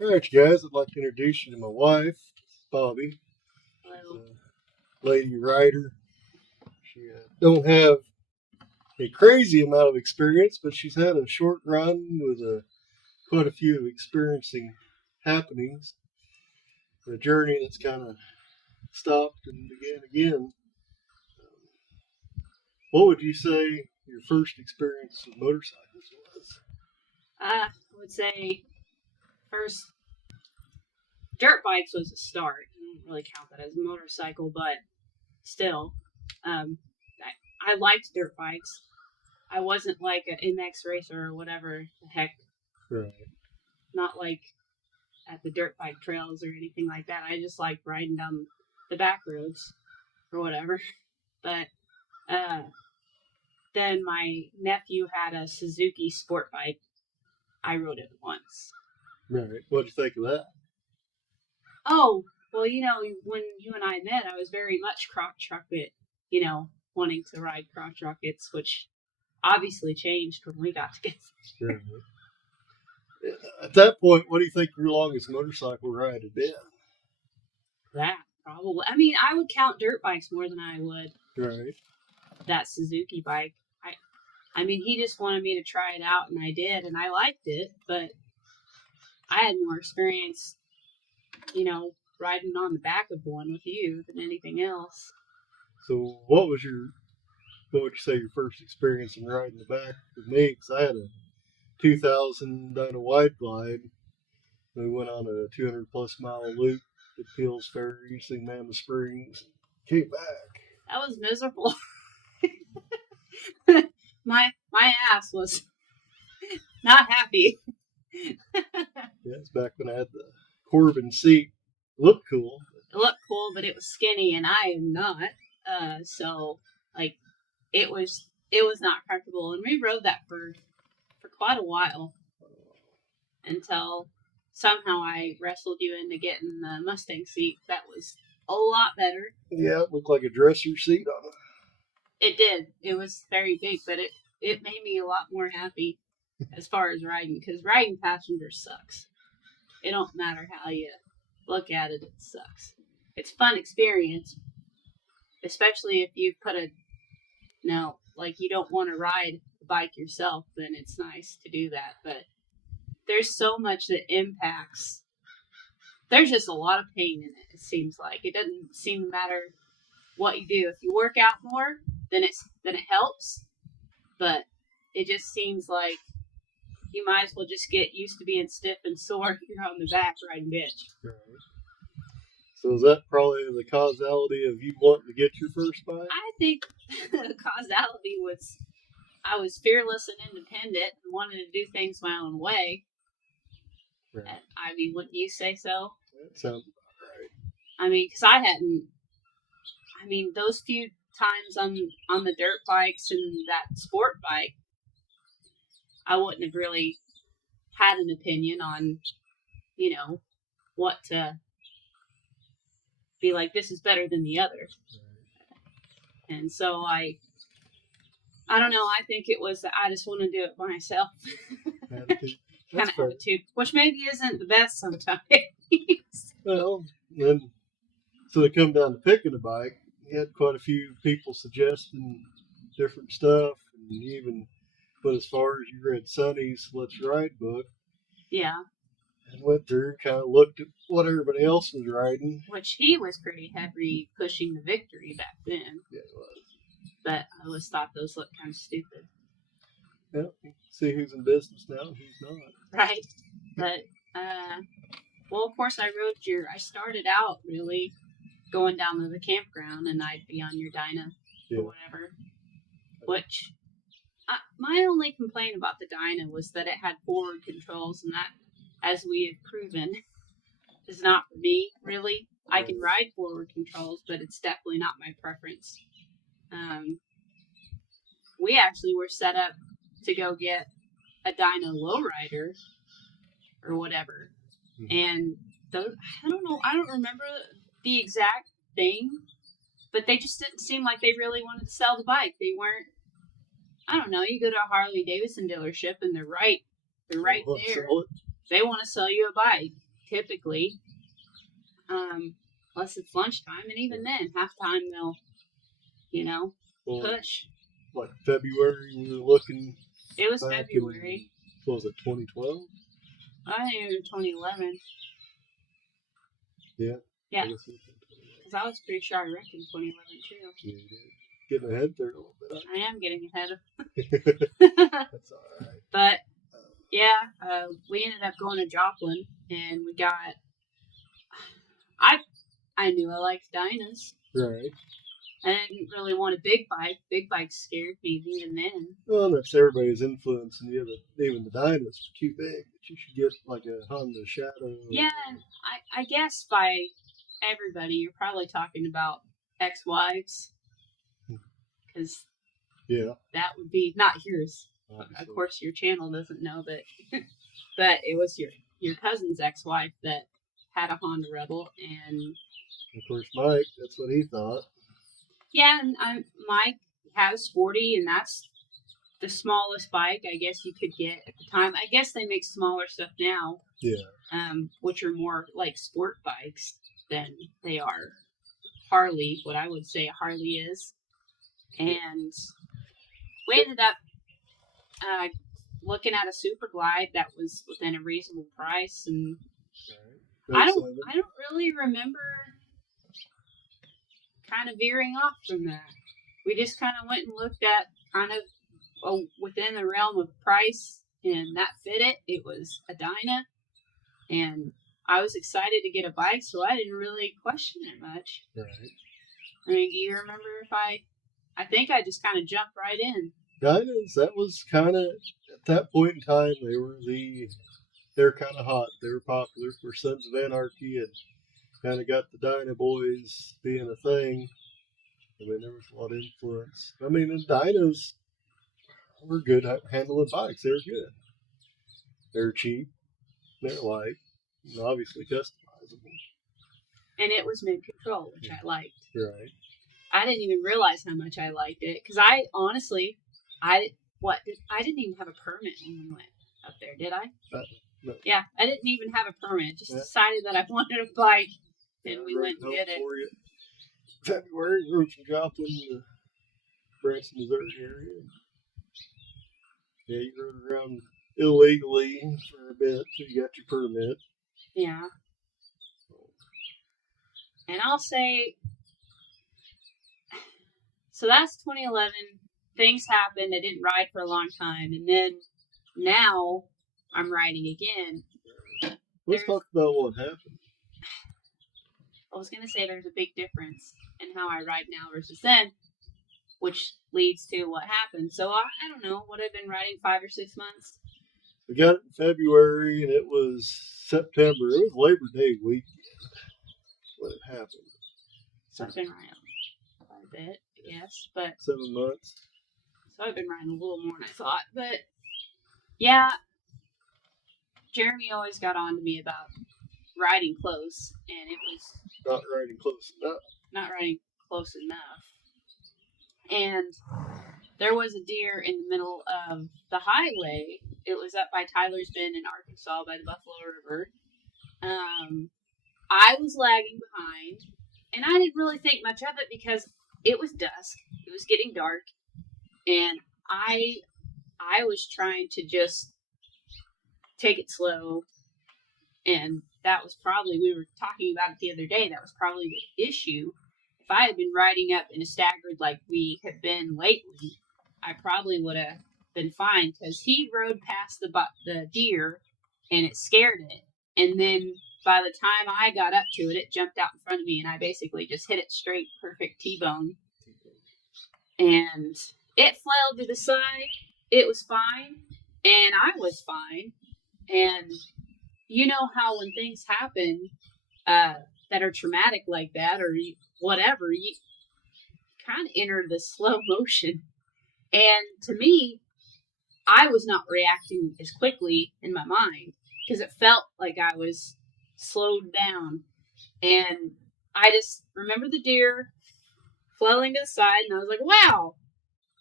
All right, you guys, I'd like to introduce you to my wife, Bobby. She's Hello. a lady rider. She don't have a crazy amount of experience, but she's had a short run with quite a few experiencing happenings. A journey that's kind of stopped and began again. What would you say your first experience with motorcycles was? I would say first dirt bikes was a start. I don't really count that as a motorcycle, but still, um, I liked dirt bikes. I wasn't like an MX racer or whatever the heck. Right. Not like at the dirt bike trails or anything like that. I just liked riding down the back roads or whatever. But uh, then my nephew had a Suzuki sport bike. I rode it once. Right. What'd you think of that? Oh, well, when you and I met, I was very much crotch rocket, wanting to ride crotch rockets, which obviously changed when we got together. Right. At that point, what do you think your longest motorcycle ride had been? That probably. I mean, I would count dirt bikes more than I would Right. that Suzuki bike. I mean, he just wanted me to try it out, and I did, and I liked it, but I had more experience, riding on the back of one with you than anything else. So, what would you say your first experience in riding the back with me? Because I had a 2000 Dyna Wide Glide. We went on a 200 plus mile loop at Peels Ferry, St. Mammoth Springs. Came back. That was miserable. my ass was not happy. Yeah, it's back when I had the Corbin seat. Looked cool. It looked cool, but it was skinny, and I am not. So like it was not comfortable, and we rode that for quite a while until somehow I wrestled you into getting the Mustang seat. That was a lot better. Yeah, it looked like a dresser seat on it. It did. It was very big, but it made me a lot more happy as far as riding, because riding passenger sucks. It don't matter how you look at it, it sucks. It's a fun experience, especially if you put a like you don't want to ride a bike yourself, then it's nice to do that. But there's so much that impacts. There's just a lot of pain in it. It seems like it doesn't seem to matter what you do. If you work out more, then it helps. But it just seems like you might as well just get used to being stiff and sore if you're on the back riding bitch. Right. So is that probably the causality of you wanting to get your first bike? I think the causality was I was fearless and independent and wanted to do things my own way. Right. I mean, wouldn't you say so? That sounds about right. I mean, because I hadn't. I mean, those few times on the dirt bikes and that sport bike, I wouldn't have really had an opinion on, what to be like. This is better than the other, Right. and so I don't know. I think it was that I just want to do it by myself. Attitude. Kind of fair. attitude, which maybe isn't the best sometimes. Well, then, so they come down to picking a bike. You had quite a few people suggesting different stuff, and you even went as far as you read Sonny's Let's Ride book. Yeah. And went through, kind of looked at what everybody else was riding. Which he was pretty heavy pushing the Victory back then. Yeah, it was. But I always thought those looked kind of stupid. Yeah, see who's in business now and who's not. Right. But, well, of course, I started out really going down to the campground, and I'd be on your Dyna or whatever. Which, my only complaint about the Dyna was that it had forward controls, and that, as we have proven, is not for me, really. I can ride forward controls, but it's definitely not my preference. We actually were set up to go get a Dyna lowrider or whatever. Mm-hmm. And I don't remember the exact thing, but they just didn't seem like they really wanted to sell the bike. They weren't, I don't know, you go to a Harley Davidson dealership and they're right there. They want to sell you a bike. typically, unless it's lunchtime, and even then, half time they'll, Well, push. like February, we were looking It was back February. in, what was it, 2012? I think it was 2011. Yeah. Yeah, I guess it was 2011. because I was pretty sure I reckoned 2011 too. Yeah, you did. Getting ahead there a little bit. I am getting ahead of. That's all right. But yeah, we ended up going to Joplin, and we got. I knew I liked Dynas. Right. I didn't really want a big bike. Big bikes scared me even then. Well, that's everybody's influence, and even the Dynas are too big. But you should get like a Honda Shadow. Yeah, and I guess by everybody, you're probably talking about ex-wives. Because Yeah. that would be not yours. Obviously. Of course, your channel doesn't know, but but it was your cousin's ex-wife that had a Honda Rebel, and Of course, Mike, that's what he thought. yeah, and Mike had a Sporty, and that's the smallest bike I guess you could get at the time. I guess they make smaller stuff now, Yeah. which are more like sport bikes than they are Harley, what I would say a Harley is. And we ended up looking at a Super Glide that was within a reasonable price, and Right. I don't really remember kind of veering off from that. We just kind of went and looked at kind of within the realm of price, and that fit it. It was a Dyna, and I was excited to get a bike, so I didn't really question it much. Right. I mean, do you remember if I think I just kind of jumped right in. Dynas, that was kind of, at that point in time, they're kind of hot. They were popular for Sons of Anarchy, and kind of got the Dyna boys being a thing. I mean, there was a lot of influence. I mean, the Dynas were good at handling bikes. They were good. They're cheap. They're light. And obviously customizable. And it was mid control, which I liked. Right. I didn't even realize how much I liked it, because I honestly, I didn't even have a permit when we went up there, did I? No. Yeah, I didn't even have a permit. Just Yeah. decided that I wanted a bike, and Yeah, we I went and rode did home it. for you. February, we rode from Joplin to Branson, Missouri area. Yeah, you rode around illegally for a bit till you got your permit. Yeah. And I'll say, so that's 2011. Things happened. I didn't ride for a long time, and then now I'm riding again. Let's talk about what happened. I was gonna say there's a big difference in how I ride now versus then, which leads to what happened. So I don't know, would I've been riding 5 or 6 months? We got it in February, and it was September. It was Labor Day weekend when it happened. So I've been riding quite a bit, I guess, but 7 months. so I've been riding a little more than I thought. But yeah, Jeremy always got on to me about riding close, and it was Not riding close enough. not riding close enough. And there was a deer in the middle of the highway. It was up by Tyler's Bend in Arkansas by the Buffalo River. I was lagging behind, and I didn't really think much of it because it was dusk. It was getting dark, and I was trying to just take it slow. And that was probably, we were talking about it the other day, that was probably the issue. If I had been riding up in a staggered like we have been lately, I probably would have been fine, because he rode past the deer and it scared it. And then by the time I got up to it, it jumped out in front of me, and I basically just hit it straight, perfect T-bone. And it flailed to the side. It was fine, and I was fine. And you know how when things happen that are traumatic like that, or whatever, you kind of enter the slow motion. And to me, I was not reacting as quickly in my mind, because it felt like I was slowed down. And I just remember the deer flailing to the side, and I was like, wow,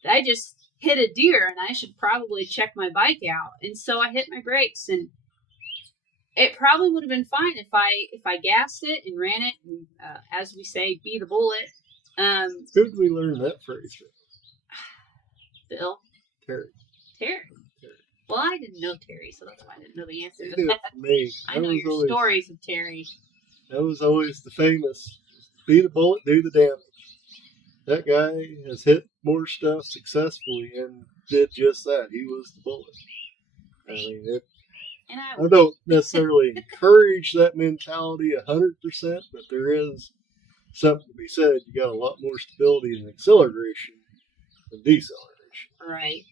I just hit a deer, and I should probably check my bike out. And so I hit my brakes, and it probably would have been fine if I gassed it and ran it and, as we say, be the bullet. Who did we learn that phrase from? Bill. Terry. Terry. Well, I didn't know Terry, so that's why I didn't know the answer He to did it that. for me. I know your stories of Terry. That was always the famous, be the bullet, do the damage. That guy has hit more stuff successfully and did just that. He was the bullet. I mean, And I don't necessarily encourage that mentality 100%, but there is something to be said. You got a lot more stability and acceleration than deceleration. Right.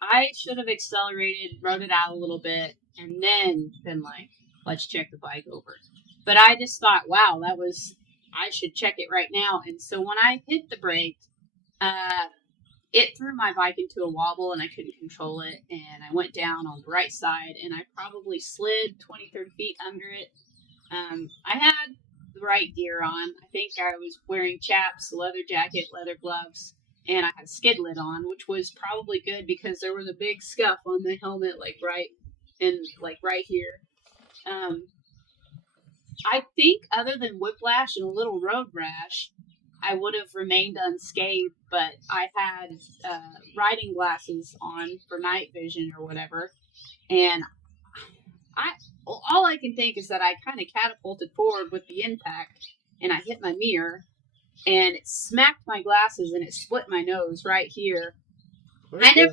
I should have accelerated, rode it out a little bit, and then been like, let's check the bike over. But I just thought, wow, I should check it right now. And so when I hit the brake, it threw my bike into a wobble and I couldn't control it. And I went down on the right side and I probably slid 20, 30 feet under it. I had the right gear on. I think I was wearing chaps, leather jacket, leather gloves, and I had a skid lid on, which was probably good because there was a big scuff on the helmet, right here. I think other than whiplash and a little road rash, I would have remained unscathed, but I had riding glasses on for night vision or whatever, and all I can think is that I kind of catapulted forward with the impact, and I hit my mirror, and it smacked my glasses, and it split my nose right here. It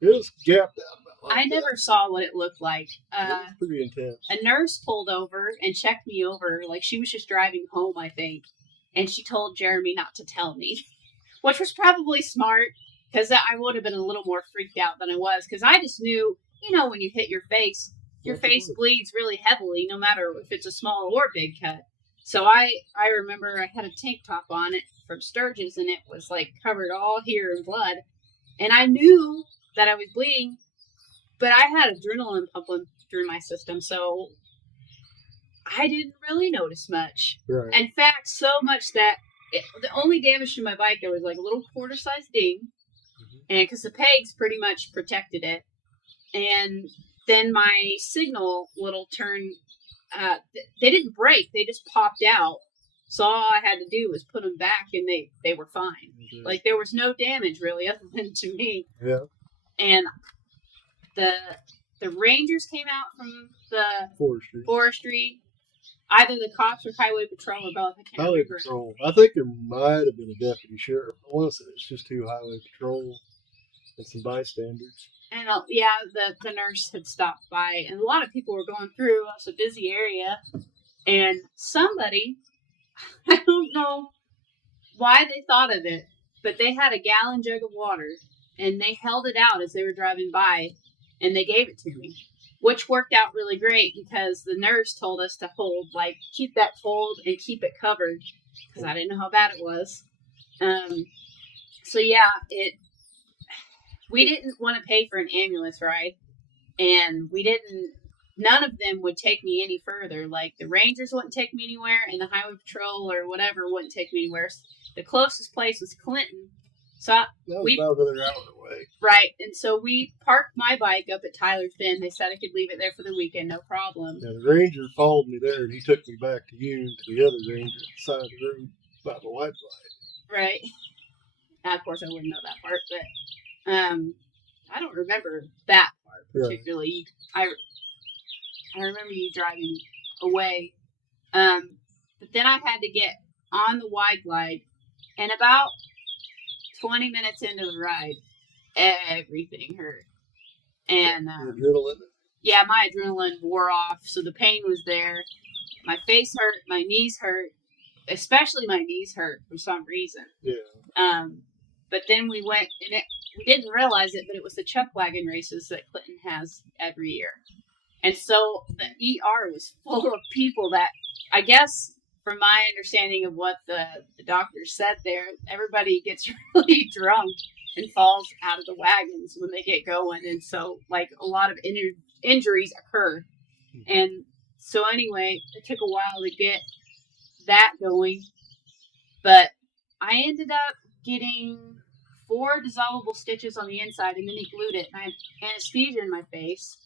was gapped out. I never saw what it looked like. It was pretty intense. A nurse pulled over and checked me over, like she was just driving home, I think, and she told Jeremy not to tell me, which was probably smart, because I would have been a little more freaked out than I was, because I just knew, when you hit your face bleeds really heavily, no matter if it's a small or big cut. So I remember I had a tank top on it from Sturgis, and it was like covered all here in blood, and I knew that I was bleeding, but I had adrenaline pumping through my system, so I didn't really notice much. Right. In fact, so much that the only damage to my bike, there was like a little quarter-sized ding, and because the pegs pretty much protected it, and then my signal little turn, they didn't break, they just popped out. So all I had to do was put them back, and they were fine. Mm-hmm. Like, there was no damage, really, other than to me. Yeah. And the rangers came out from the forestry. Either the cops or highway patrol or both. I can't Highway remember. patrol. I think there might have been a deputy sheriff. I want to say it's just 2 highway patrol and some bystanders. And the nurse had stopped by, and a lot of people were going through. It was a busy area, and somebody, I don't know why they thought of it, but they had a gallon jug of water, and they held it out as they were driving by, and they gave it to me, which worked out really great because the nurse told us to keep that fold and keep it covered, because I didn't know how bad it was. So yeah, we didn't want to pay for an ambulance ride, and none of them would take me any further. Like, the rangers wouldn't take me anywhere, and the highway patrol or whatever wouldn't take me anywhere. The closest place was Clinton. So that was about another hour away. Right, and so we parked my bike up at Tyler's Bend. They said I could leave it there for the weekend, no problem. Yeah, the ranger followed me there, and he took me back to the other ranger at the side of the road by the white light. Right. Now, of course, I wouldn't know that part, but I don't remember that part particularly. Right. I remember you driving away, but then I had to get on the wide glide, and about 20 minutes into the ride, everything hurt. And your adrenaline? Yeah, my adrenaline wore off, so the pain was there. My face hurt, my knees hurt, especially my knees hurt for some reason. Yeah. But then we went, and we didn't realize it, but it was the chuck wagon races that Clinton has every year. And so the ER was full of people that, I guess, from my understanding of what the doctors said there, everybody gets really drunk and falls out of the wagons when they get going. And so, a lot of injuries occur. And so anyway, it took a while to get that going. But I ended up getting 4 dissolvable stitches on the inside, and then he glued it. And I had anesthesia in my face.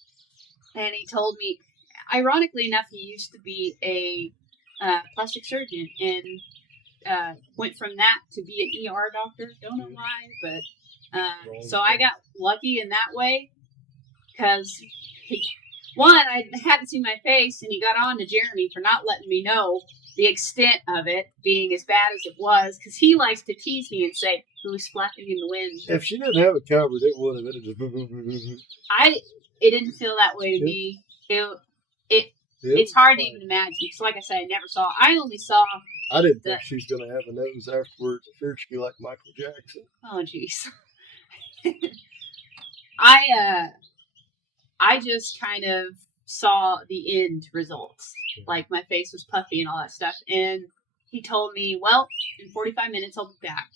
And he told me, ironically enough, he used to be a plastic surgeon and went from that to be an ER doctor. Don't know why, but so I got lucky in that way because I hadn't seen my face, and he got on to Jeremy for not letting me know the extent of it being as bad as it was, because he likes to tease me and say it was flapping in the wind. If she didn't have it covered, it would have. It just. It didn't feel that way to me. It's hard to even imagine. Because, like I said, I never saw. I only saw. I didn't think she was going to have a nose afterwards. I feared she'd be like Michael Jackson. Oh, jeez. I just kind of saw the end results. Like, my face was puffy and all that stuff. And he told me, well, in 45 minutes I'll be back.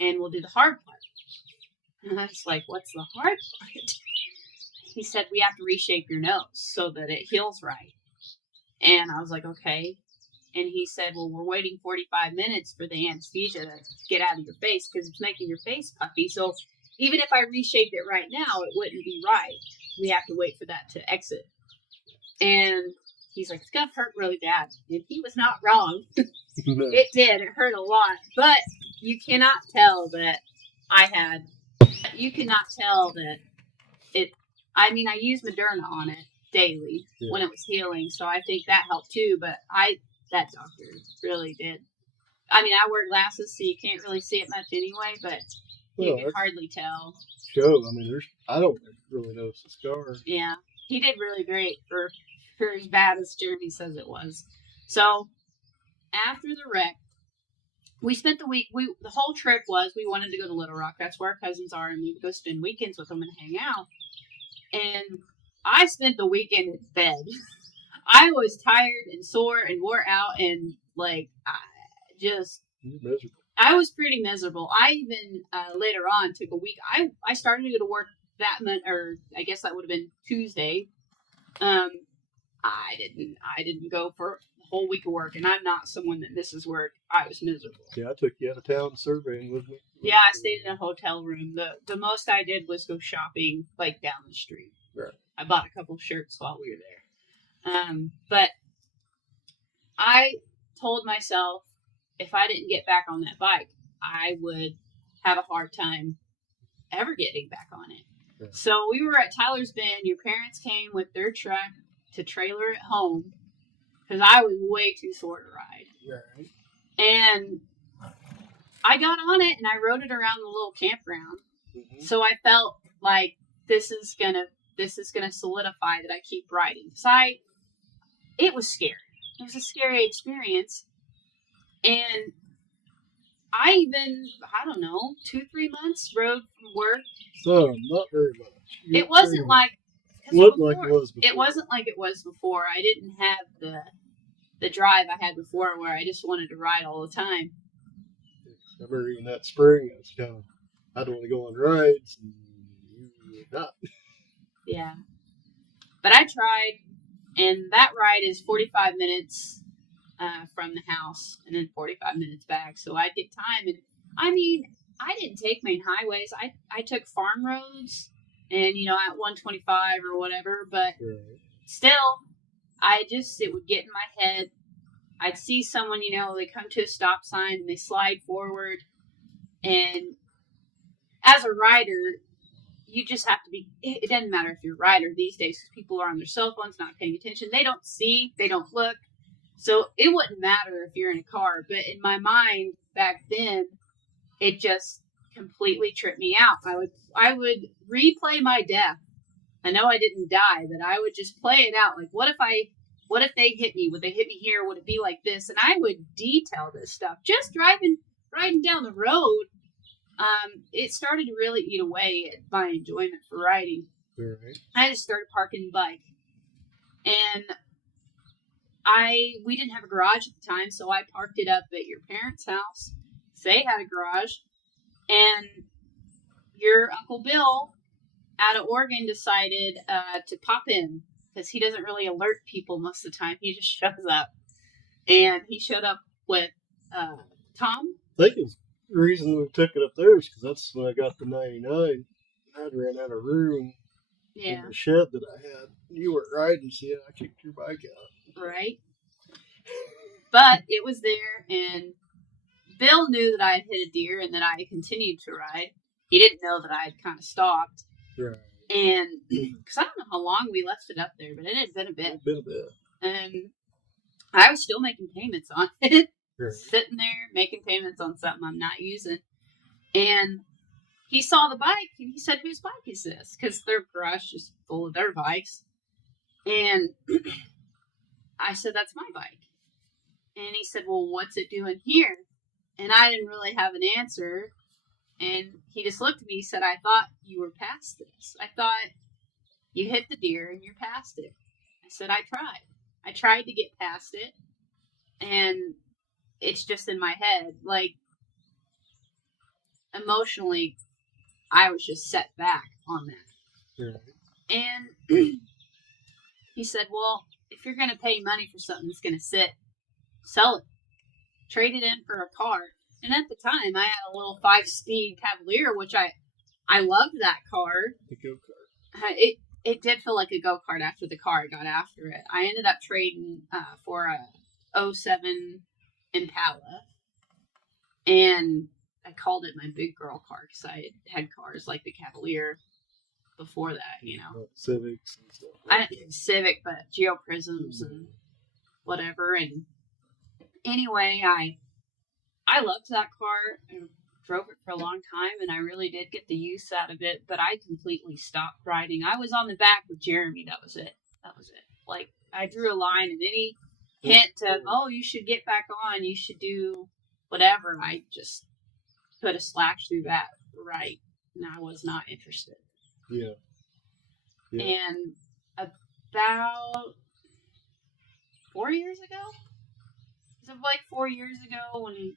And we'll do the hard part. And I was like, what's the hard part? He said, we have to reshape your nose so that it heals right. And I was like, okay. And he said, well, we're waiting 45 minutes for the anesthesia to get out of your face because it's making your face puffy. So even if I reshaped it right now, it wouldn't be right. We have to wait for that to exit. And he's like, it's going to hurt really bad. And he was not wrong. No. It did. It hurt a lot. But you cannot tell that you cannot tell that I used Moderna on it daily when it was healing. So I think that helped too. But that doctor really did. I wear glasses, so you can't really see it much anyway, but you can hardly tell. I don't really notice the scar. Yeah, he did really great for as bad as Jeremy says it was. So after the wreck, we spent the week. The whole trip was we wanted to go to Little Rock. That's where our cousins are, and we would go spend weekends with them and hang out. And I spent the weekend in bed. I was tired and sore and wore out, and I was pretty miserable. I even later on took a week. I started to go to work that month, or I guess that would have been Tuesday. I didn't go for a whole week of work, and I'm not someone that misses work. I was miserable. Yeah, I took you out of town surveying with me. Yeah, I stayed in a hotel room. The most I did was go shopping down the street. Right. I bought a couple shirts while we were there. But I told myself if I didn't get back on that bike, I would have a hard time ever getting back on it. Yeah. So we were at Tyler's Bend. Your parents came with their truck to trailer it home because I was way too sore to ride. Right. And I got on it and I rode it around the little campground. Mm-hmm. So I felt like this is gonna solidify that I keep riding. It was scary. It was a scary experience. And I even, 2-3 months rode from work. So, not very much. It wasn't like it was before. It wasn't like it was before. I didn't have the drive I had before where I just wanted to ride all the time. I remember even that spring, I was I don't want to go on rides. And you not. Yeah. But I tried, and that ride is 45 minutes from the house and then 45 minutes back. So I'd get time. And I didn't take main highways. I took farm roads and, at 125 or whatever. But still, it would get in my head. I'd see someone, they come to a stop sign and they slide forward. And as a rider, you just have to be, it doesn't matter if you're a rider these days because people are on their cell phones, not paying attention. They don't see, they don't look. So it wouldn't matter if you're in a car. But in my mind back then, it just completely tripped me out. I would replay my death. I know I didn't die, but I would just play it out. Like, what if they hit me? Would they hit me here? Would it be like this? And I would detail this stuff. Just riding down the road, it started to really eat away at my enjoyment for riding. Right. I just started parking the bike. And we didn't have a garage at the time, so I parked it up at your parents' house. They had a garage. And your Uncle Bill out of Oregon decided to pop in because he doesn't really alert people most of the time. He just shows up. And he showed up with Tom. I think the reason we took it up there is because that's when I got the 99. I'd ran out of room Yeah. in the shed that I had. You weren't riding, so yeah, I kicked your bike out. Right. But it was there, and Bill knew that I had hit a deer and that I had continued to ride. He didn't know that I had kind of stopped. Right. And because I don't know how long we left it up there, but it had been a bit. It's been a bit. And I was still making payments on it. Right. Sitting there making payments on something I'm not using. And he saw the bike and he said, "Whose bike is this?" Because their garage is full of their bikes. And I said, "That's my bike." And he said, "Well, what's it doing here?" And I didn't really have an answer. And he just looked at me and said, "I thought you were past this. I thought you hit the deer and you're past it." I said, "I tried. I tried to get past it. And it's just in my head. Like, emotionally, I was just set back on that." Right. And he said, "Well, if you're going to pay money for something that's going to sit, sell it. Trade it in for a car." And at the time, I had a little 5-speed Cavalier, which I loved that car. The go-kart. It did feel like a go-kart after the car I got after it. I ended up trading for a 07 Impala. And I called it my big girl car because I had cars like the Cavalier before that, you know. Civics and stuff. I didn't do Civic, but Geo Prisms and whatever. And anyway, I loved that car and drove it for a long time, and I really did get the use out of it, but I completely stopped riding. I was on the back with Jeremy. That was it. Like, I drew a line, and any hint of, "Oh, you should get back on, you should do whatever," I just put a slash through that right, and I was not interested. Yeah. And about 4 years ago? Is it like 4 years ago when I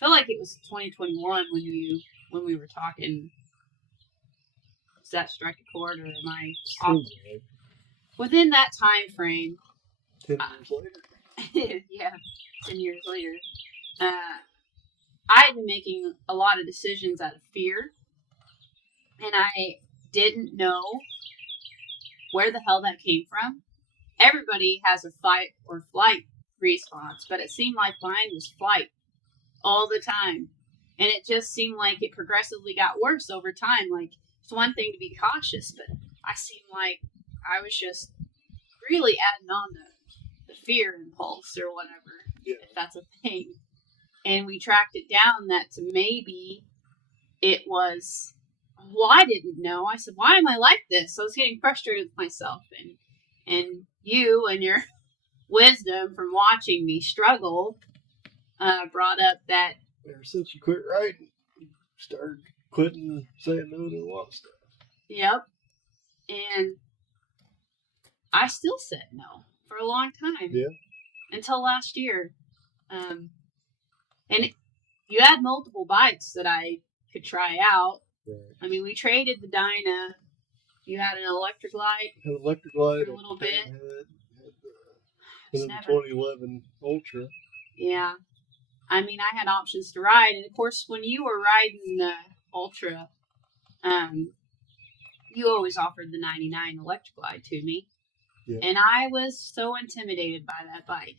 feel like it was 2021 when we were talking? Does that strike a chord, or am I off? Within that time frame? 10 years later. Yeah, 10 years later. I had been making a lot of decisions out of fear, and I didn't know where the hell that came from. Everybody has a fight or flight response, but it seemed like mine was flight all the time. And it just seemed like it progressively got worse over time. Like, it's one thing to be cautious, but I seemed like I was just really adding on the fear impulse or whatever, if that's a thing. And we tracked it down that to maybe it was, well, I didn't know. I said, "Why am I like this?" I was getting frustrated with myself. And you and your wisdom from watching me struggle brought up that. Ever since you quit riding, you started quitting saying no to a lot of stuff. Yep. And I still said no for a long time. Yeah. Until last year. And you had multiple bikes that I could try out. Right. I mean, we traded the Dyna. You had an electric light. Had an electric light For a little on bit. Had the 2011 Ultra. Yeah. I mean, I had options to ride. And, of course, when you were riding the Ultra, you always offered the 99 electric glide to me. Yeah. And I was so intimidated by that bike.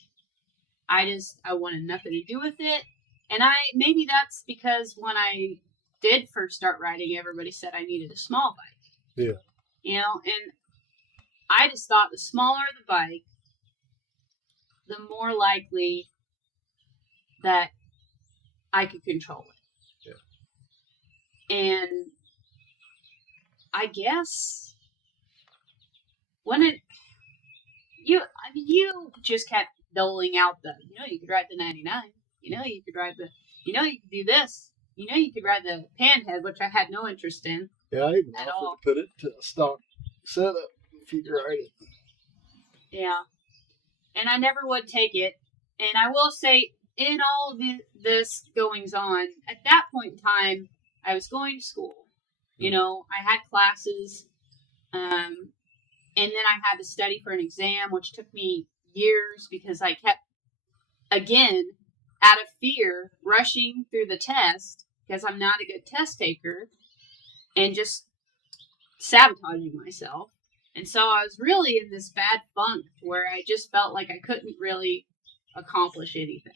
I wanted nothing to do with it. And maybe that's because when I did first start riding, everybody said I needed a small bike. Yeah. You know, and I just thought the smaller the bike, the more likely that I could control it. Yeah. And I guess you just kept doling out you could ride the 99. You could ride you could do this. You could ride the Panhead, which I had no interest in. Yeah, I even at offered all. to put it to a stock setup if you could ride it. Yeah. And I never would take it. And I will say, in all this goings on, at that point in time, I was going to school. You know, I had classes. And then I had to study for an exam, which took me years because I kept, again, out of fear, rushing through the test because I'm not a good test taker and just sabotaging myself. And so I was really in this bad funk where I just felt like I couldn't really accomplish anything.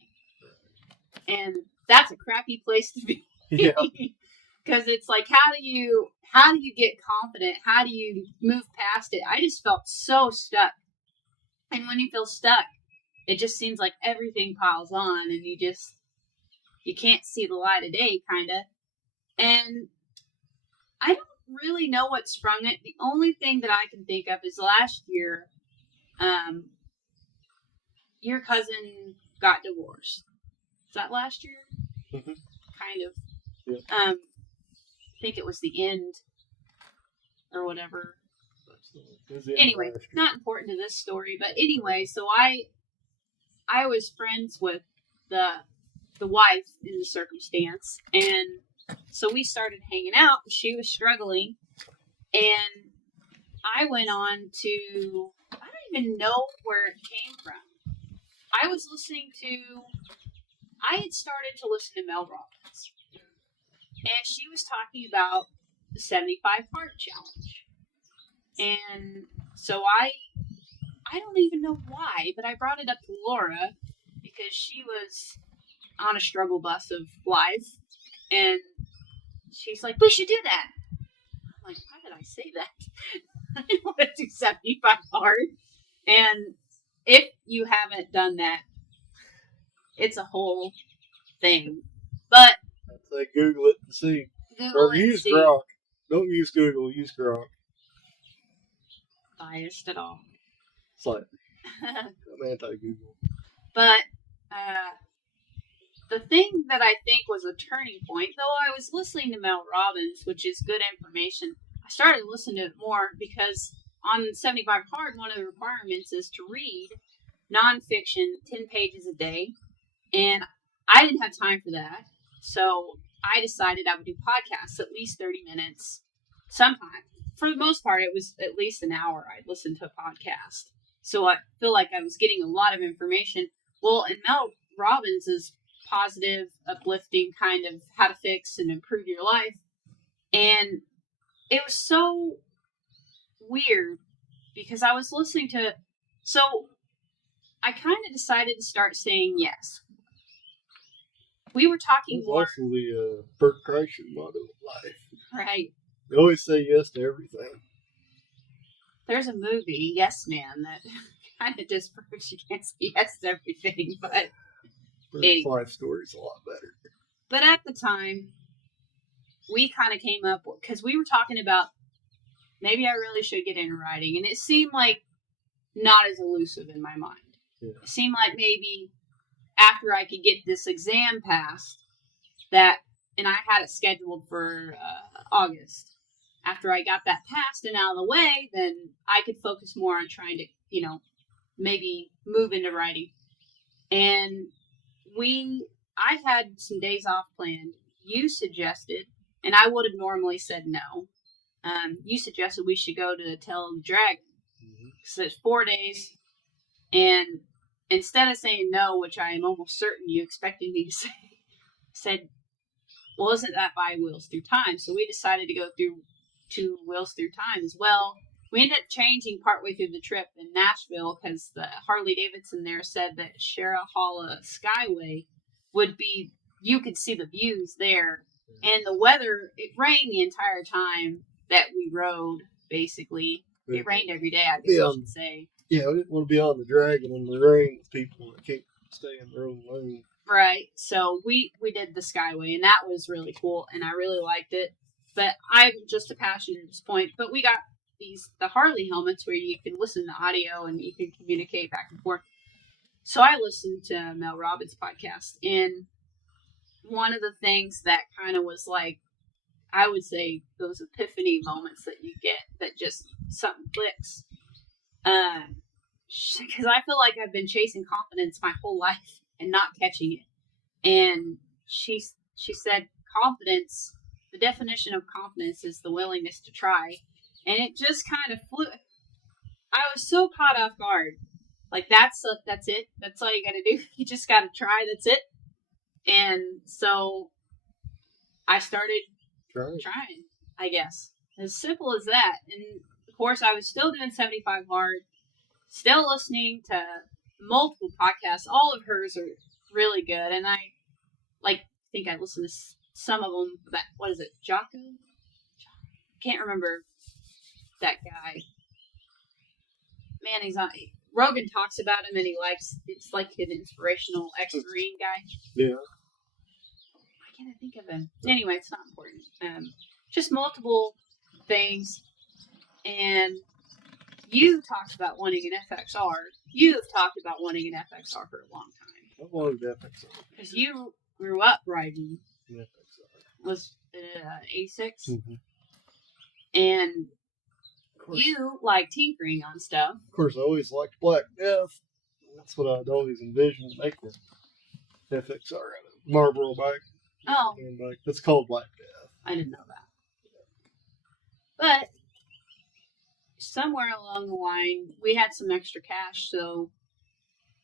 And that's a crappy place to be. Yeah. Because it's like, how do you get confident? How do you move past it? I just felt so stuck. And when you feel stuck, it just seems like everything piles on and you can't see the light of day, kind of. And I don't really know what sprung it. The only thing that I can think of is last year, your cousin got divorced. Is that last year? Mm-hmm. Kind of. Yeah. I think it was the end or whatever. Anyway, not important to this story, but anyway, so I was friends with the wife in the circumstance, and so we started hanging out. She was struggling, and I went on to, I don't even know where it came from. I had started to listen to Mel Robbins, and she was talking about the 75 Hard Challenge. And so I don't even know why, but I brought it up to Laura because she was on a struggle bus of life, and she's like, we should do that. I'm like, why did I say that? I don't want to do 75 hard. And if you haven't done that, it's a whole thing. But I'd say Google it and see. Google Or it use see. Grok. Don't use Google, use Grok. Biased at all. Slightly. I'm anti-Google. But the thing that I think was a turning point, though I was listening to Mel Robbins, which is good information, I started listening to it more because on 75 Hard, one of the requirements is to read nonfiction 10 pages a day. And I didn't have time for that. So I decided I would do podcasts at least 30 minutes sometime. For the most part, it was at least an hour I'd listen to a podcast. So I feel like I was getting a lot of information. Well, and Mel Robbins is positive, uplifting, kind of how to fix and improve your life. And it was so weird because I was listening to, so I kind of decided to start saying yes. We were talking That's more. also the Bert Kreischer motto of life. Right. They always say yes to everything. There's a movie, Yes Man, that kind of just proves you can't say yes to everything, but Bert's life story's a lot better. But at the time, we kind of came up, because we were talking about maybe I really should get into writing, and it seemed like not as elusive in my mind. Yeah. It seemed like maybe after I could get this exam passed, that, and I had it scheduled for August. After I got that passed and out of the way, then I could focus more on trying to, maybe move into writing. And I had some days off planned. You suggested, and I would have normally said no. You suggested we should go to Tail of the Dragon. Mm-hmm. So it's 4 days. And instead of saying no, which I am almost certain you expected me to say, said, well, isn't that by Wheels Through Time? So we decided to go to Wheels Through Time as well. We ended up changing partway through the trip in Nashville because the Harley Davidson there said that Sharahala Skyway would be, you could see the views there. And the weather, it rained the entire time that we rode, basically. It rained every day, I guess I should say. Yeah, I didn't want to be on the dragon in the rain with people that can't stay in their own lane. Right. So we did the Skyway, and that was really cool, and I really liked it. But I'm just a passenger at this point. But we got the Harley helmets where you can listen to audio and you can communicate back and forth. So I listened to Mel Robbins' podcast, and one of the things that kind of was like, I would say those epiphany moments that you get that just something clicks. Because I feel like I've been chasing confidence my whole life and not catching it. And she said confidence, the definition of confidence is the willingness to try. And it just kind of flew. I was so caught off guard. Like, that's it. That's all you got to do. You just got to try. That's it. And so I started trying, I guess. As simple as that. And of course, I was still doing 75 hard, still listening to multiple podcasts. All of hers are really good, and I think I listened to some of them. That what is it, Jocko? Can't remember that guy. Man, he's on. Rogan talks about him, and he likes. It's like an inspirational ex-Marine guy. Yeah. Why can't I think of him? Anyway, it's not important. Just multiple things, and you talked about wanting an FXR. You have talked about wanting an FXR for a long time. I wanted FXR. Because you grew up riding. An FXR. Was it an A6? Mm-hmm. And Of course, you like tinkering on stuff. of course, I always liked Black Death. That's what I'd always envisioned making the FXR out of. Marlboro bike. Oh, And bike. That's called Black Death. I didn't know that. But somewhere along the line, we had some extra cash, so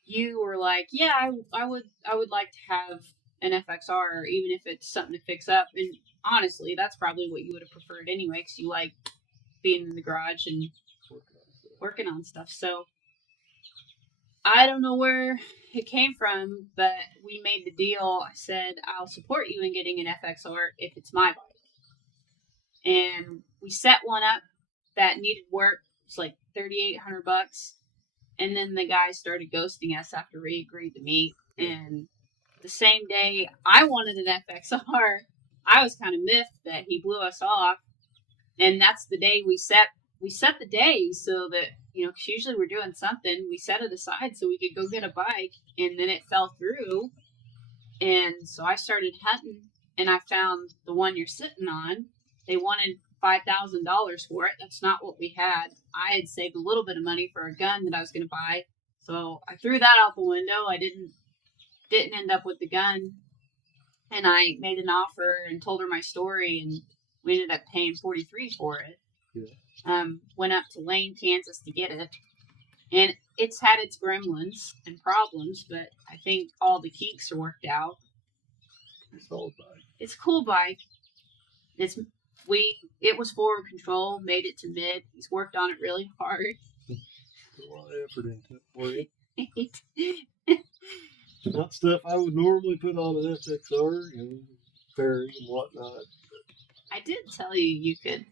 you were like, "Yeah, I would like to have an FXR, even if it's something to fix up." And honestly, that's probably what you would have preferred anyway, because you like being in the garage and working on stuff. So I don't know where it came from, but we made the deal. I said, "I'll support you in getting an FXR if it's my bike." And we set one up that needed work. It's like $3,800, and then the guy started ghosting us after we agreed to meet. And the same day I wanted an FXR, I was kind of miffed that he blew us off. And that's the day we set the day so that, you know, 'cause usually we're doing something, we set it aside so we could go get a bike, and then it fell through. And so I started hunting, and I found the one you're sitting on. They wanted $5,000 for it. That's not what we had. I had saved a little bit of money for a gun that I was going to buy, so I threw that out the window. I didn't end up with the gun, and I made an offer and told her my story, and we ended up paying $43 for it. Yeah. Went up to Lane, Kansas to get it, and it's had its gremlins and problems, but I think all the kinks are worked out. It's all bike. It's a cool bike. It was forward control, made it to mid. He's worked on it really hard. Put a lot of effort into it for you. Not stuff I would normally put on an FXR, you know, fairing and whatnot. I did tell you could.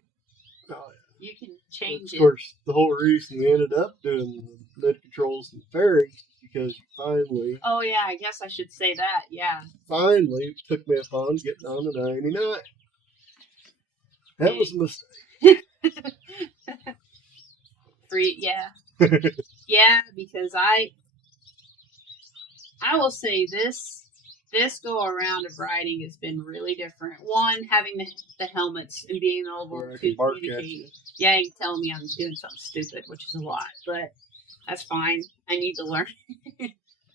Oh, You can change of it. course, the whole reason we ended up doing the mid controls and fairing is because you Oh yeah, I guess I should say that. Yeah. finally took me upon getting on the 99. That was a mistake. Yeah. Yeah, because I will say this go around of riding has been really different. One, having the helmets and being able Where I to can bark at communicate. you. Yeah, you tell me I'm doing something stupid, which is a lot, but that's fine. I need to learn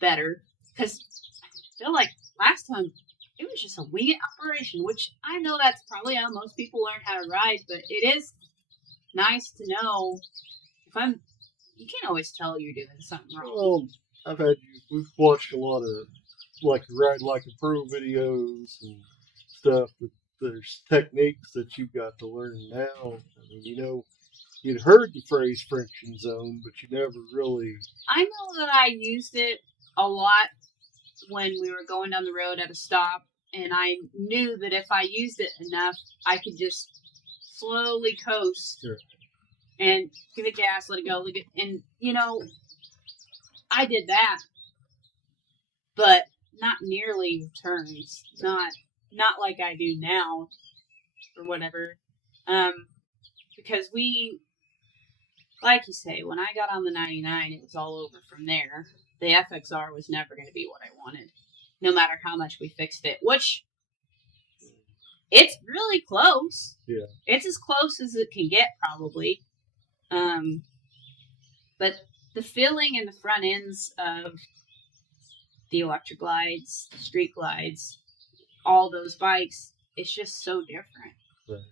better, because I feel like last time it was just a wing it operation, which I know that's probably how most people learn how to ride, but it is nice to know if I'm. You can't always tell you're doing something wrong. Well, we've watched a lot of like Ride Like a Pro videos and stuff, but there's techniques that you've got to learn now. I mean, you know, you'd heard the phrase friction zone, but you never really. I know that I used it a lot when we were going down the road at a stop, and I knew that if I used it enough, I could just slowly coast. Sure. And give it gas, let it go, and you know, I did that, but not nearly turns, not like I do now, or whatever. Because like you say, when I got on the 99, it was all over from there. The FXR was never going to be what I wanted, no matter how much we fixed it, which it's really close. Yeah. It's as close as it can get, probably. But the feeling in the front ends of the electric glides, the street glides, all those bikes, it's just so different. Right.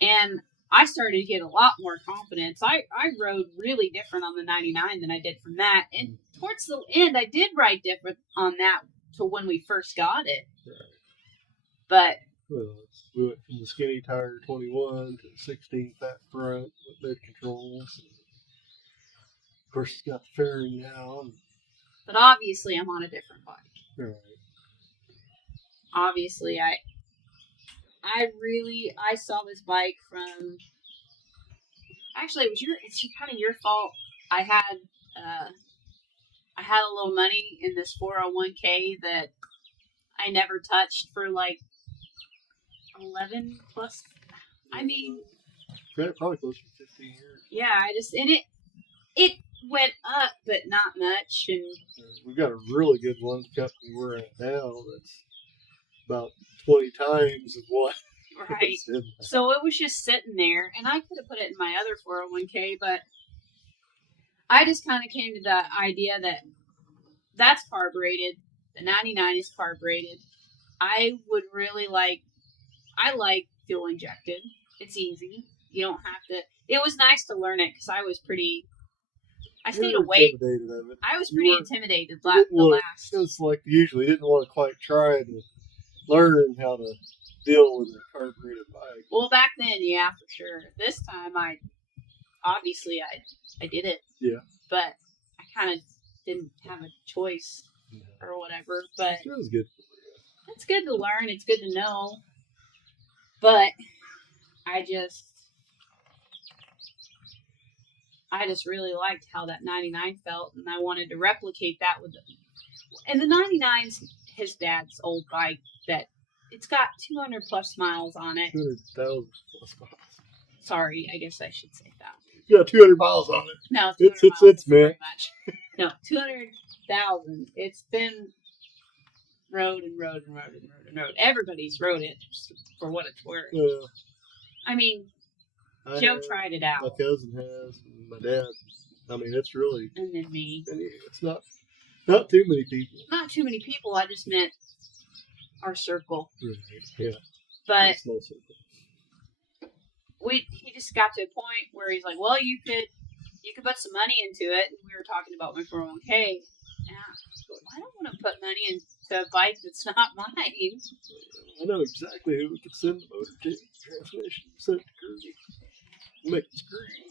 And I started to get a lot more confidence. I rode really different on the 99 than I did from that. And towards the end, I did ride different on that to when we first got it. Right. But Well, we went from the skinny tire 21 to 16 fat front with mid controls. And of course, it's got the fairing now. And, But obviously, I'm on a different bike. right. Obviously, I saw this bike from. Actually, it's kind of your fault. I had a little money in this 401k that I never touched for like 11 plus. I mean, Probably close to 15 years. yeah, it went up, but not much, and We've got a really good one company we're at now that's about 20 times of what. right. it's in. So it was just sitting there, and I could have put it in my other 401k, but I just kind of came to the idea that that's carbureted. The 99 is carbureted. I would really like. I like fuel injected. It's easy. You don't have to. It was nice to learn it because I was pretty. I stayed You're awake. intimidated of it. I was You pretty weren't- intimidated you didn't the wanna- last. It's like usually didn't want to quite try to learn how to deal with a carbureted bike. Well, back then, yeah, for sure. This time, I did it. Yeah. But I kind of didn't have a choice or whatever. But It was good. it's good to learn. It's good to know. But I just really liked how that 99 felt, and I wanted to replicate that with and the 99's his dad's old bike that it's got 200 plus miles on it. 200,000 plus miles. Sorry, I guess I should say that. Yeah, 200 miles on it. No, It's 200 miles isn't man. very much. No, 200,000. It's been rode and rode and rode and rode and rode. Everybody's rode it for what it's worth. Yeah, I mean, I Joe have, tried it my out, cousin has, and my dad. I mean, it's really, and then me. it's not too many people. Not too many people. I just meant our circle. Right. Yeah, But small circle. he just got to a point where he's like, well, you could put some money into it. And we were talking about my 401k. And I don't want to put money into a bike that's not mine. I know exactly who we could send the motor to. Transmission, send it to Kirby. Make it scream.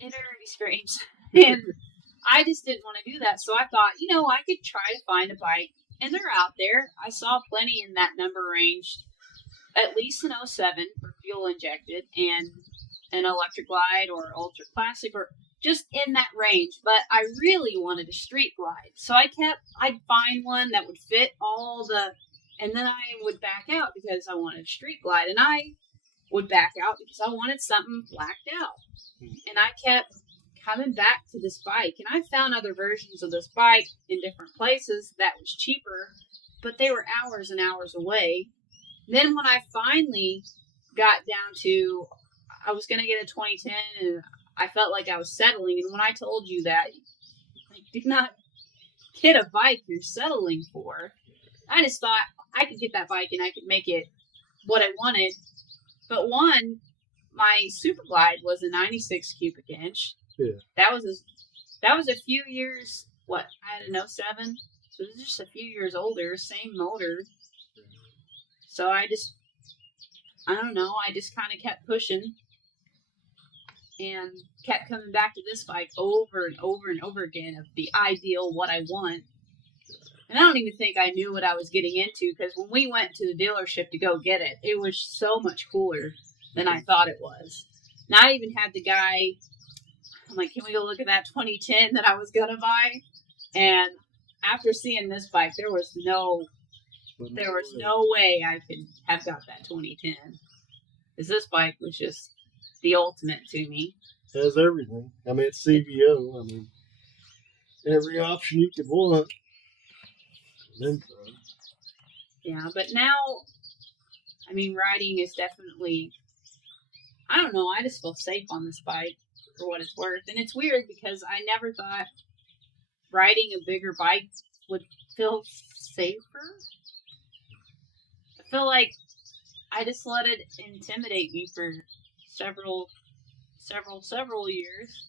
It already screams. And I just didn't want to do that. So I thought, I could try to find a bike. And they're out there. I saw plenty in that number range. At least an 07 for fuel injected and an electric glide or ultra classic or just in that range. But I really wanted a street glide. So I'd find one that would fit and then I would back out because I wanted a street glide. And I would back out because I wanted something blacked out. And I kept coming back to this bike. And I found other versions of this bike in different places that was cheaper, but they were hours and hours away. Then when I finally got down to, I was going to get a 2010 and I felt like I was settling. And when I told you that, do not get a bike you're settling for. I just thought I could get that bike and I could make it what I wanted. But my Super Glide was a 96 cubic inch. Yeah. That was a few years, I had an 07. So it was just a few years older, same motor. So I don't know, I just kind of kept pushing and kept coming back to this bike over and over and over again of the ideal what I want. And I don't even think I knew what I was getting into because when we went to the dealership to go get it, it was so much cooler than I thought it was. And I even had the guy, I'm like, can we go look at that 2010 that I was going to buy? And after seeing this bike, there was no way I could have got that 2010. Because this bike was just the ultimate to me. It has everything. I mean, it's CVO. I mean, every option you could want. Then some. Yeah, but now, I mean, riding is definitely, I don't know, I just feel safe on this bike for what it's worth. And it's weird because I never thought riding a bigger bike would feel safer. I feel like I just let it intimidate me for several years,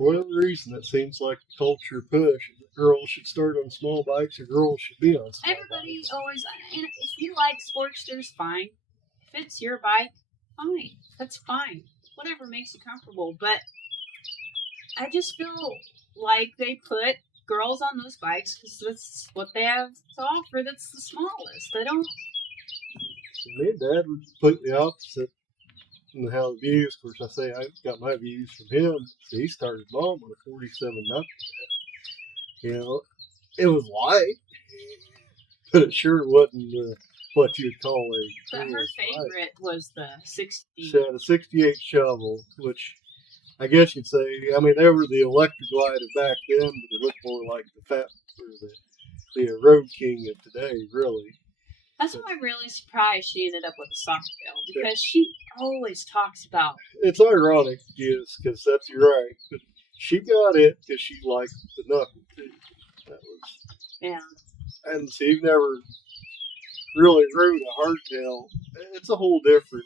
For whatever reason, it seems like the culture push that girls should start on small bikes or girls should be on small Everybody bikes. always, and if you like Sportsters, fine. If it's your bike, fine. That's fine. Whatever makes you comfortable. But I just feel like they put girls on those bikes because that's what they have to offer. That's the smallest. They don't. And me and Dad were completely opposite in how the views. Of course, I say I got my views from him. So he started mom on a 47 nothing. You know, it was light, but it sure wasn't what you'd call a. But her girl's bike. favorite was the 60. She had a 68 shovel, which I guess you'd say, I mean, they were the electric glider back then, but they looked more like the fat, or the Road King of today, really. That's why I'm really surprised she ended up with a sock tail because she always talks about. It's ironic, yes, because that's you're right. But she got it because she liked the knuckle too. That was, Yeah. and so you've never really rode a hardtail. It's a whole different.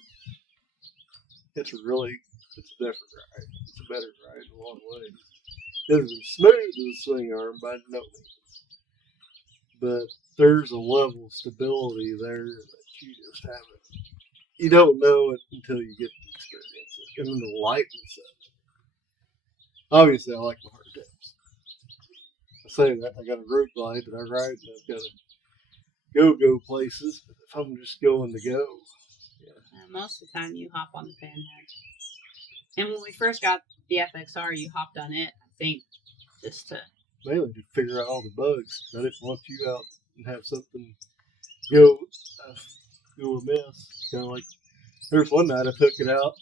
It's a different ride. It's a better ride in a lot of ways. It isn't as smooth as a swing arm by no means, but there's a level of stability there that you just haven't. You don't know it until you get to experience it, and then the lightness of it. Obviously, I like my hardtails. I say that I got a road glide that I ride, and I've got to go places. But if I'm just going to go, Most of the time, you hop on the Panhead. And when we first got the FXR, you hopped on it, I think, just to. mainly to figure out all the bugs. I didn't want you out and have something go amiss. Kind of like there's one night I took it out,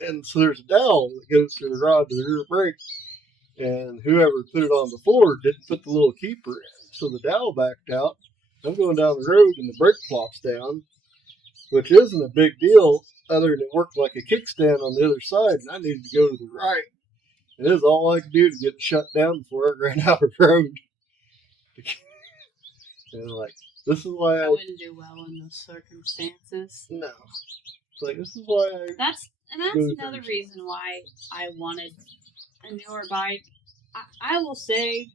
and so there's a dowel that goes through the rod to the rear brake, and whoever put it on before didn't put the little keeper in, so the dowel backed out. I'm going down the road, and the brake plops down, which isn't a big deal, other than it worked like a kickstand on the other side, and I needed to go to the right. It is all I could do to get it shut down before I ran out of road. And like, this is why I wouldn't do well in those circumstances. no. It's like, this is why That's Good another things. reason why I wanted a newer bike. I will say,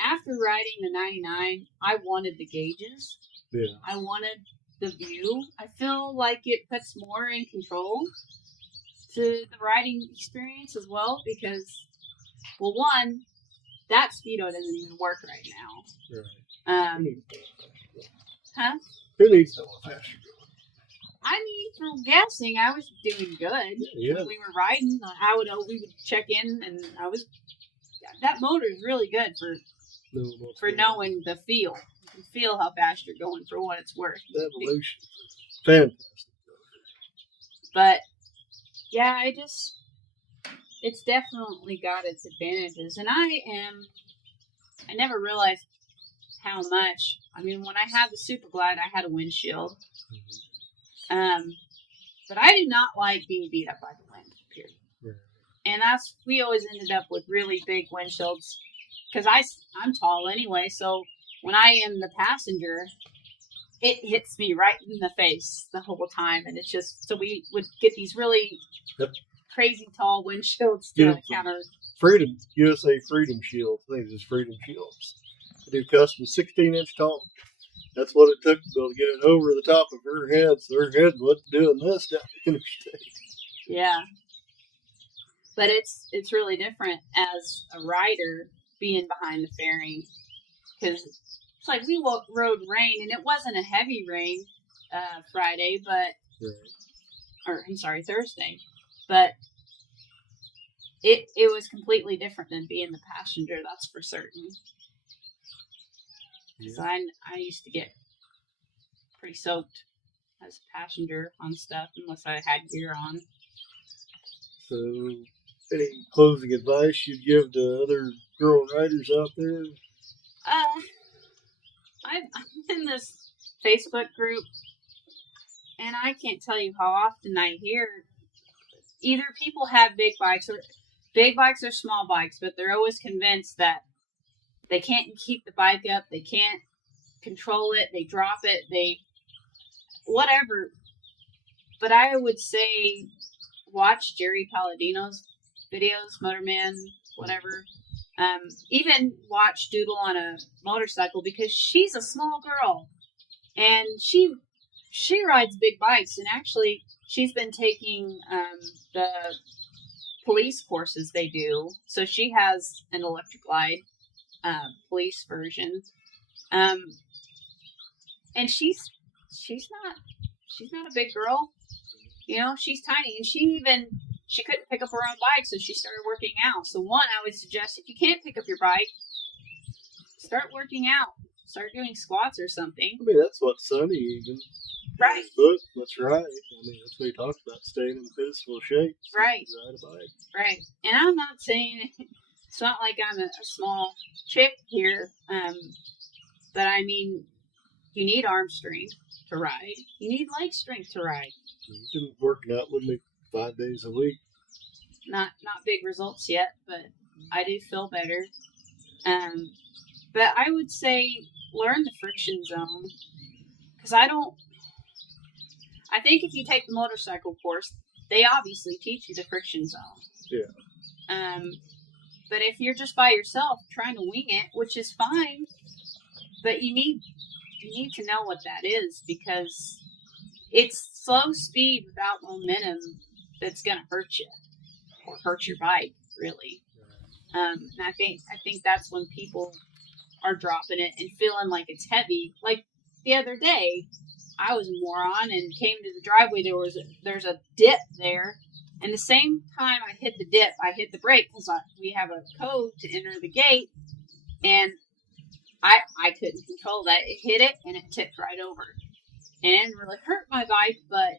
after riding the 99, I wanted the gauges. Yeah. I wanted the view. I feel like it puts more in control to the riding experience as well because, well, one, that speedo doesn't even work right now. Right. Who needs to know how Huh? Who needs to know how fast you're going? I mean, from guessing, I was doing good. Yeah. When we were riding, we would check in, and that motor is really good for knowing the feel. You can feel how fast you're going for what it's worth. The evolution is fantastic. But yeah, it's definitely got its advantages, and I never realized how much. I mean, when I had the Super Glide, I had a windshield. But I do not like being beat up by the wind, period. Right. And we always ended up with really big windshields because I'm tall anyway. So when I am the passenger, it hits me right in the face the whole time, and it's just so we would get these really crazy tall windshields to counter. Freedom USA Freedom Shield. I think it's Freedom Shields. They do custom 16-inch tall. That's what it took to be able to get it over the top of her head, so her head wasn't doing this down the interstate. Yeah. But it's really different as a rider being behind the fairing because it's like we rode rain, and it wasn't a heavy rain Friday, Thursday, but it was completely different than being the passenger, that's for certain. Because I used to get pretty soaked as a passenger on stuff unless I had gear on. So, any closing advice you'd give to other girl riders out there? I'm in this Facebook group, and I can't tell you how often I hear either people have big bikes or small bikes, but they're always convinced that they can't keep the bike up, they can't control it, they drop it, whatever. But I would say watch Jerry Palladino's videos, Motorman, whatever. Even watch Doodle on a motorcycle because she's a small girl and she rides big bikes, and actually she's been taking the police courses they do. So she has an Electric Glide police version, and she's not a big girl, you know. She's tiny, and she couldn't pick up her own bike, so she started working out. So one, I would suggest, if you can't pick up your bike, start working out. Start doing squats or something. I mean, that's what Sonny even. Right. Book, that's right. I mean, that's what he talks about, staying in physical shape. So Right. Ride a bike. Right. And I'm not saying it's not like I'm a small chick here, but I mean, you need arm strength to ride. You need leg strength to ride. You've been working out with me 5 days a week. Not big results yet, but I do feel better. But I would say learn the friction zone, because I think if you take the motorcycle course, they obviously teach you the friction zone. Yeah. But if you're just by yourself trying to wing it, which is fine, but you need to know what that is, because it's slow speed without momentum that's gonna hurt you or hurt your bike, really. And I think that's when people are dropping it and feeling like it's heavy. Like the other day, I was a moron and came to the driveway. There's a dip there, and the same time I hit the dip, I hit the brake because we have a code to enter the gate, and I couldn't control that. It hit it and it tipped right over, and it didn't really hurt my bike, but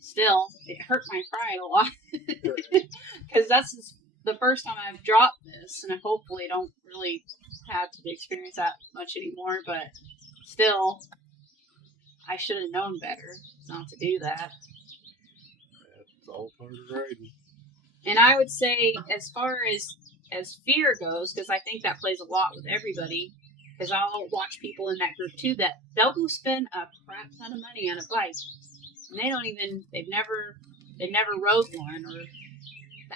still, it hurt my pride a lot because that's the first time I've dropped this, and I hopefully don't really have to experience that much anymore, but still, I should have known better not to do that. It's all part of riding. And I would say, as far as fear goes, because I think that plays a lot with everybody, because I'll watch people in that group too that they'll go spend a crap ton of money on a bike, and they've never rode one, or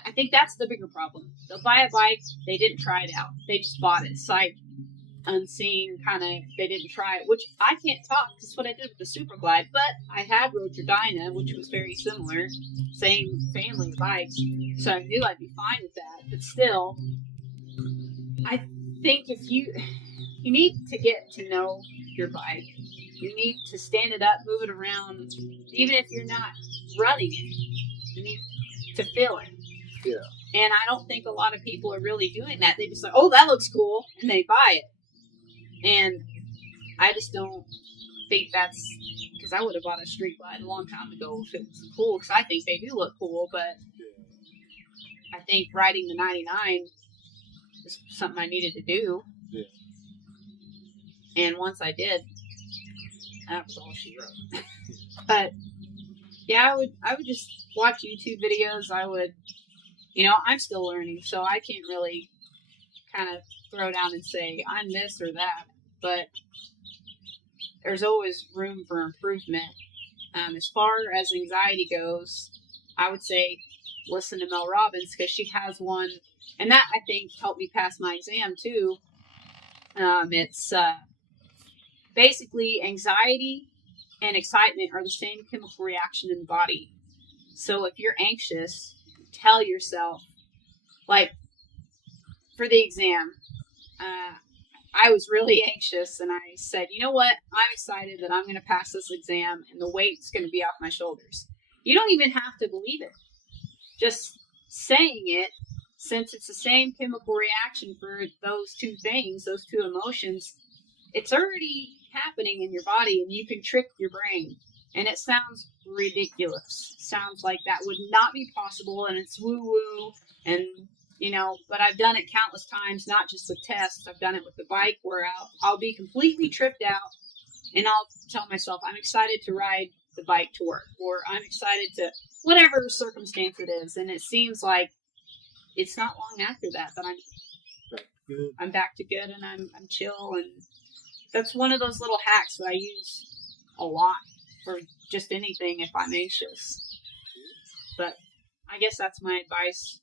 I think that's the bigger problem. They'll buy a bike, they didn't try it out. They just bought it sight unseen, kind of. They didn't try it, which I can't talk. That's what I did with the Super Glide. But I had rode your Dyna, which was very similar, same family of bikes, so I knew I'd be fine with that. But still, I think if you need to get to know your bike, you need to stand it up, move it around, even if you're not running it. You need to feel it. Yeah. And I don't think a lot of people are really doing that. They just like, oh, that looks cool, and they buy it. And I just don't think that's, because I would have bought a Street Glide a long time ago if it was cool, because I think they do look cool, but I think riding the 99 is something I needed to do. Yeah. And once I did, that was all she wrote. But yeah, I would just watch YouTube videos. I would, I'm still learning, so I can't really kind of throw down and say I'm this or that, but there's always room for improvement. As far as anxiety goes, I would say listen to Mel Robbins, because she has one, and that I think helped me pass my exam too. It's basically anxiety and excitement are the same chemical reaction in the body. So if you're anxious, tell yourself, like for the exam, I was really anxious, and I said, you know what? I'm excited that I'm going to pass this exam, and the weight's going to be off my shoulders. You don't even have to believe it. Just saying it, since it's the same chemical reaction for those two things, those two emotions, it's already happening in your body, and you can trick your brain. And it sounds ridiculous. Sounds like that would not be possible, and it's woo-woo, and but I've done it countless times, not just with tests. I've done it with the bike, where I'll be completely tripped out, and I'll tell myself I'm excited to ride the bike to work, or I'm excited to whatever circumstance it is. And it seems like it's not long after that I'm back to good, and I'm chill. And that's one of those little hacks that I use a lot for just anything if I'm anxious. But I guess that's my advice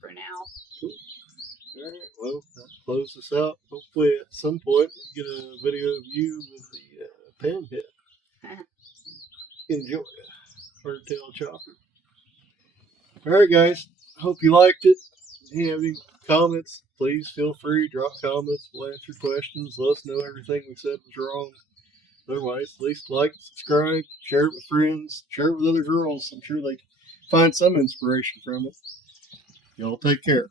for now. All right, well, I'll close this out. Hopefully, at some point, we get a video of you with the panhead. Enjoy hardtail chopper. All right, guys. Hope you liked it. If you have any comments, please feel free. Drop comments. We'll answer questions. Let us know everything we said was wrong. Otherwise, at least like, subscribe, share it with friends, share it with other girls. I'm sure they find some inspiration from it. Y'all take care.